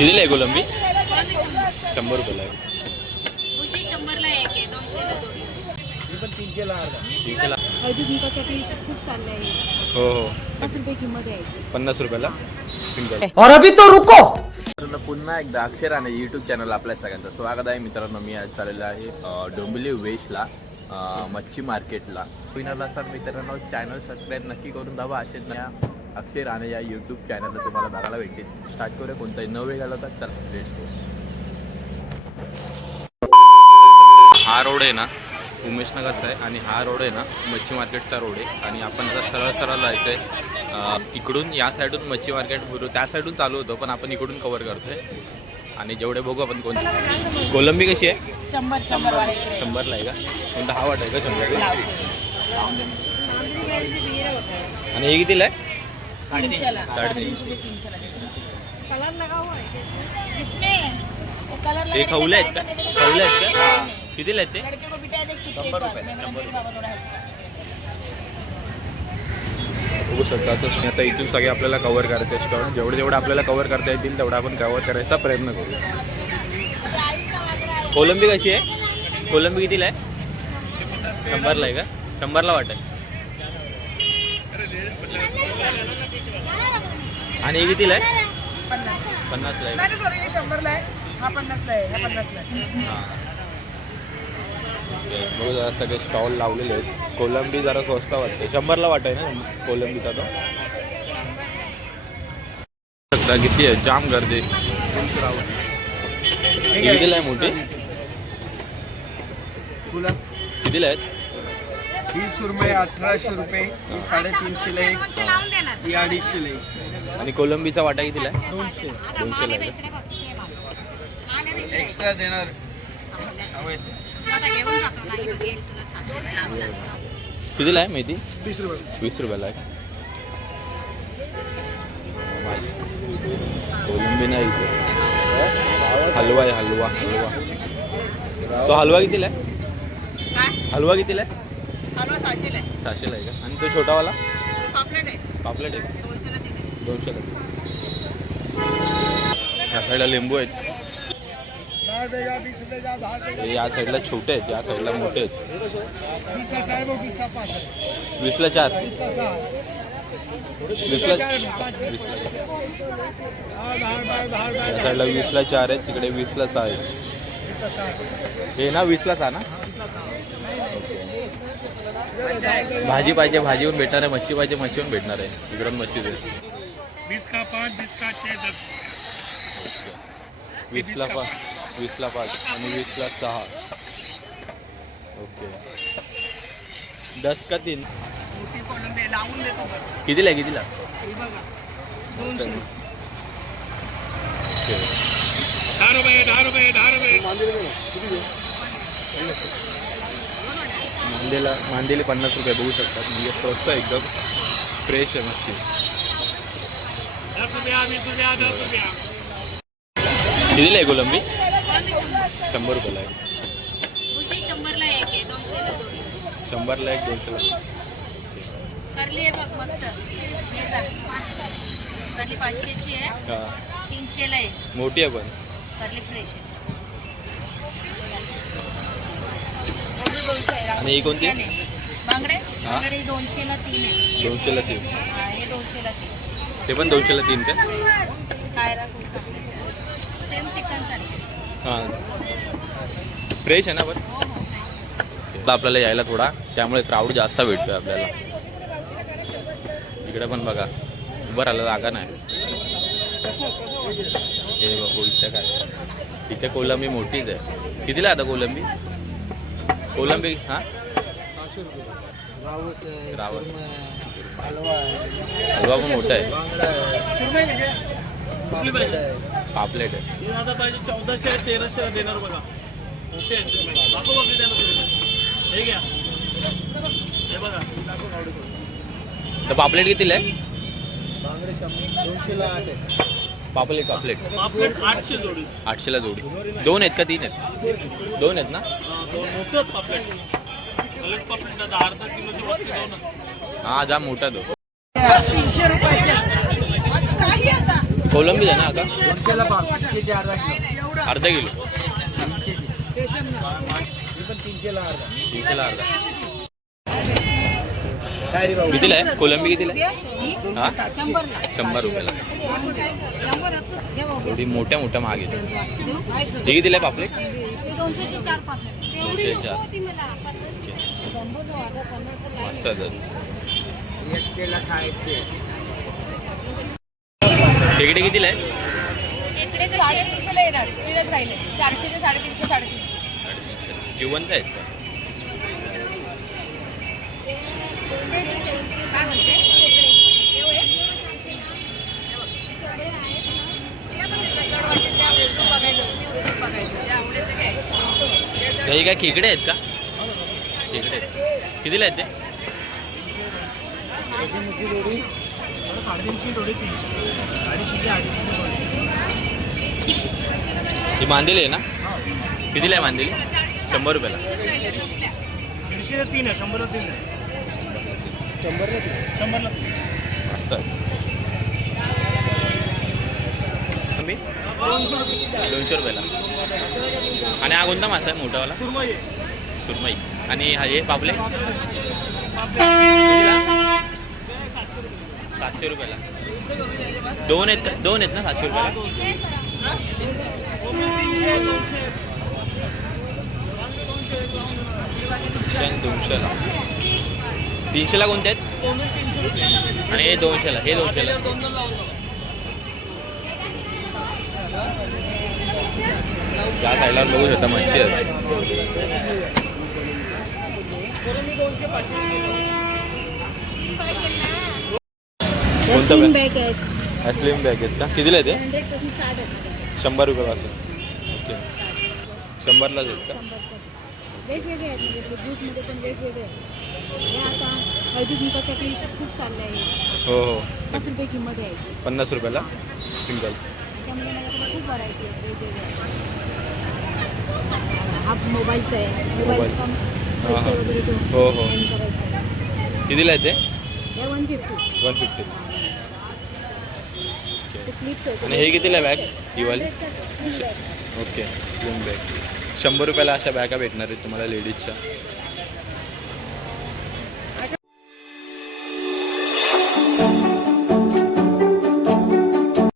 कितीला आहे कोलंबी शंभर रुपयाला आहे. तीनशेला खूप हो हो. पन्नास रुपयाला सिंगल. और अभी तो रुको! पुन्हा एकदा अक्षर आणि यूट्यूब चॅनल आपल्या सगळ्यांचं स्वागत आहे. मित्रांनो मी आज चाललेलो आहे डोंबिवली वेस्टला अं, मच्छी मार्केटला विनरला सर मित्रांनो चॅनल सबस्क्राईब नक्की करून दावा असेच अक्षय राणे या यूट्यूब चॅनलला तुम्हाला बघायला भेटेल स्टार्ट करूया कोणताही न वेळ घालवता. चल लेट्स गो हा रोड आहे ना उमेशनगरचा आहे आणि हा रोड आहे ना मच्छी मार्केटचा रोड आहे. आणि आपण आता सरळ सरळ जायचं आहे इकडून या साईडून मच्छी मार्केट भरू त्या साईडून चालू होतं पण आपण इकडून कवर करतोय. आणि जेवढे बघू आपण कोण कोलंबी कशी आहे? शंभर शंभरला आहे का? कोणता? हा वाट आहे का शंभर आणि हे कितीला आहे? तीनशेला. साडेतीनशे. तीनशेला. कलर लगा हुआ है किसमें वो कलर हे खवले आहेत का? खवले आहेत का? कितीला आहेत ते? लड़के को देख शंभर रुपये, शंभर बघू शकता तर आता इथून सगळे आपल्याला कव्हर करायचे स्टॉल जेवढे जेवढे आपल्याला कव्हर करता येतील तेवढा आपण कव्हर करायचा प्रयत्न करू. कोलंबी कशी आहे? कोलंबी कितीला आहे? शंभरला आहे का? शंभरला वाटत आणि कितीला आहे? पन्नासला आहे. का? सॉरी शंभरला आहे. हा पन्नासला आहे हा पन्नासला आहे. हां. ओके, बघू जरा सगळे स्टॉल लावलेले आहेत. कोलंबी जरा स्वस्त वाटते. शंभरला वाटाय ना कोलंबीचा तो? सध्या किती आहे? जाम गर्दी. कितीला आहे मोठी? तुला कितीला आहेत? ही सुरमई अठराशे रुपये ही साडेतीनशेला एक ही अडीचशेला एक. आणि कोलंबीचा वाटा कितीला आहे? दोनशे. दोनशेला आहे? एक्स्ट्रा देणार. कितीला आहे मेथी वीस रुपये. वीस रुपयाला आहे कोलंबी नाही इथे. हलवा आहे हलवा हलवा. तो हलवा कितीला आहे? हलवा कितीला आहे? सहाशेला आहे. का? आणि तो छोटावाला? पापलेट आहे. का? दोनशेला या साईडला लिंबू आहेत. हे या साईडला छोटे आहेत या साईडला मोठे आहेत. वीसला चार. वीसला या साईडला वीसला चार आहेत तिकडे वीसला सहा आहेत. हे ना वीसला सहा ना? भाजी पाहिजे भाजी येऊन भेटणार आहे मच्छी पाहिजे मच्छी येऊन भेटणार आहे. इकडून मच्छी दे बीस का पाँच बीस का छः दस. वीसला पाच. वीसला पाच आणि वीसला सहा. ओके. दस का तीन? कितीला कितीला? बघा. ओके. दहा रुपये. दहा रुपये दहा रुपये मांदेला मांदेली पन्नास रुपये बघू शकतात. म्हणजे स्वस्त एकदम. फ्रेश आहे मच्छी. कितीला आहे कोलंबी? शंभर रुपयाला आहे. शंभरला एक आहे दोनशेला मोठी आहे पण. फ्रेश आहे. आणि ही कोणती? बांगडे? बांगडे दोनशेला तीन आहे. दोनशेला तीन. हा, हे दोनशेला तीन. ते पण दोनशेला तीन का? कायरा खूप चांगले सेम चिकन सारखे हां. फ्रेश आहे ना पण? आता आपल्याला यायला थोडा. त्यामुळे क्राऊड जास्त भेटतोय आपल्याला. इकडे पण बघा. उभं राहायला जागा नाही. हे बघू इथे काय? इथे कोलंबी मोठीच आहे. कितीला आहे आता कोलंबी? कोलंबी हां? रावस हलवा पण मोठा आहे. पापलेट आहे. आता पाहिजे चौदाशे तेराशे देणार बघा. मोठे आहेत सुरमई. दाखव बघ त्यांना सुरमई. हे घ्या. हे बघा. दाखव गावडे करून. तर पापलेट कितीला आहे? पापलेट पापलेट. पापलेट आठशे जोडी. आठशेला जोडी. दोन आहेत का तीन आहेत. दोन आहेत ना? हा, मोठे पापलेट पापलेट अर्धा हा जा मोठा तो. तीनशे रुपयाचे. काही आता. कोलंबी आहे ना तीनशेचे अर्धा किलो. तीनशेला अर्धा. तीनशेला अर्धा. काय रे भाऊ? कितीला आहे? कोलंबी कितीला आहे? हा? शंभर रुपयाला. एवढी मोठ्या मोठ्या महाग आहेत. हे कितीला आहे पापलेट? दोनशेचे चार पापलेट. दोनशे चार. खायचे. कितीला आहे? इकडे साडेतीनशेला येणार. तीनच राहिले. चारशेचे साडेतीनशे साडेतीनशे. साडेतीनशे. जिवंत आहेत का? काय म्हणते? एवढे? काही काय खेकडे आहेत का? खेकडे आहेत. कितीला आहेत ते? साडेतीनशे थोडी तीनशे अडीचशे ही मांदेली आहे ना? कितीला आहे मांदेली? शंभर रुपयाला. दीडशे तीन आहे शंभरला तीन आहे. शंभरला तीन शंभरला तीन मस्त दोनशे रुपयाला. आणि हा कोणता मासा आहे? मोठावाला? सुरमई. आणि हा हे पापले सातशे रुपयाला. दोन आहेत दोन आहेत ना सातशे रुपयाला? दोनशेला. तीनशेला कोणते आहेत? आणि हे दोनशेला हे दोनशेला. या साईडला बघू शकता मच्छी कोणतं बॅग बॅग आहेत स्लिम बॅग आहेत का? कितीला आहे ते शंभर रुपयापासून. ओके. शंभरलाच आहेत का? वेगवेगळे आहेत म्हणजे ग्रुपमध्ये पण वेगवेगळे आहेत. हे आता हळदी कुंकासाठी खूप चाललं आहे. हो हो. पन्नास रुपये किंमत यायची पन्नास रुपयाला? सिंगल त्यामुळे माझ्याकडे खूप व्हरायटी आहेत वेगवेगळ्या हा मोबाईलचा आहे. Mobile mobile. पण हा, हा. वगैरे हो, हो. करायचं आहे. कितीला आहे ते? हे one fifty one fifty clip ठेवतो आणि हे कितीला बॅग ही वाली. ओके स्लिम बॅग शंभर. रुपयाला अशा बॅगा भेटणार आहेत तुम्हाला लेडीजच्या